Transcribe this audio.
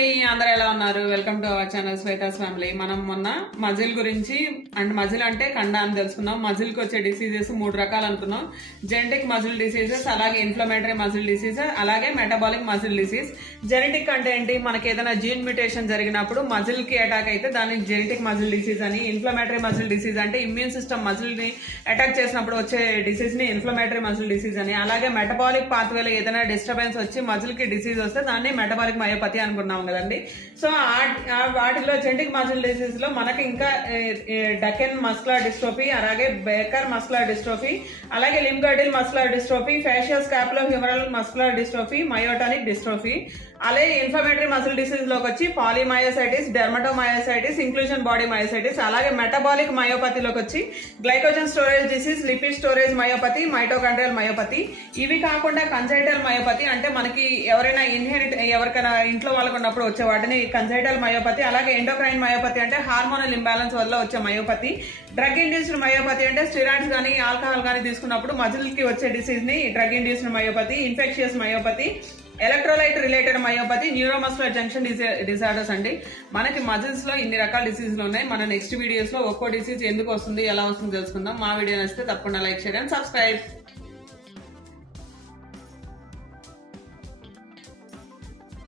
అండి అందరూ ఎలా ఉన్నారు? Welcome to our channel Swetha's family మనం మొన్న మజిల్ గురించి అండ్ మజిల్ అంటే కండ అని తెలుసుకున్నాం. మజిల్కి వచ్చే డిసీజెస్ మూడు రకాలు అనుకున్నాం. జెనెటిక్ మజిల్ డిసీజెస్ అలాగే ఇన్ఫ్లమేటరీ మజిల్ డిసీజ్ అలాగే మెటబాలిక్ మజిల్ డిసీజ్ జెనెటిక్ అంటే ఏంటి? మనకి ఏదైనా జీన్ మ్యూటేషన్ జరిగినప్పుడు మజిల్కి అటాక్ అయితే దాన్ని జెనెటిక్ మజిల్ డిసీజ్ అని ఇన్ఫ్లమేటరీ మజిల్ డిసీజ్ అంటే ఇమ్యూన్ సిస్టమ్ మజిల్ని అటాక్ చేసినప్పుడు వచ్చే డిసీజ్ని ఇన్ఫ్లమేటరీ మజిల్ డిసీజ్ అని. అలాగే మెటబాలిక్ పాత్వేలో ఏదైనా డిస్టర్బెన్స్ వచ్చి మజిల్కి డిసీజ్ వస్తే దాన్ని మెటబాలిక్ మయోపతి అనుకున్నాం కదండి. సో వాటిలో జెంటిక్ మజిల్ డిసీజ్లో మనకి ఇంకా డకెన్ మస్కులర్ డిస్ట్రోఫీ అలాగే బేకర్ మస్కులర్ డిస్ట్రోఫీ అలాగే limb girdle muscular dystrophy facial scapulo humeral muscular dystrophy myotonic dystrophy అలాగే ఇన్ఫ్లమేటరీ మజిల్ డిసీజ్లోకి వచ్చి polymyositis dermatomyositis inclusion body myositis అలాగే మెటబాలిక్ మయోపతిలోకి వచ్చి glycogen storage disease lipid storage myopathy mitochondrial myopathy. ఇవి కాకుండా కన్జైటల్ మయోపతి అంటే మనకి ఎవరైనా ఇన్హెరిట్ ఎవరికైనా ఇంట్లో వాళ్ళకు ఉన్నప్పుడు వచ్చే వాటిని కన్సైటల్ మయోపతి అలాగే ఎండోక్రైన్ మయోపతి అంటే హార్మోనల్ ఇంబ్యాలెన్స్ వల్ల వచ్చే మయోపతి డ్రగ్ ఇండ్యూస్డ్ మయోపతి అంటే స్టిరాయిడ్స్ కానీ ఆల్కహాల్ కానీ తీసుకున్నప్పుడు మజిల్కి వచ్చే డిసీజ్ని drug induced myopathy infectious myopathy electrolyte related myopathy neuromuscular junction disorders అండి. మనకి మజిల్స్లో ఇన్ని రకాల డిసీజ్లు ఉన్నాయి. మన నెక్స్ట్ వీడియోస్లో ఒక్కో డిసీజ్ ఎందుకు వస్తుంది ఎలా వస్తుంది తెలుసుకుందాం. మా వీడియో నచ్చితే తప్పకుండా లైక్ చేయండి సబ్స్క్రైబ్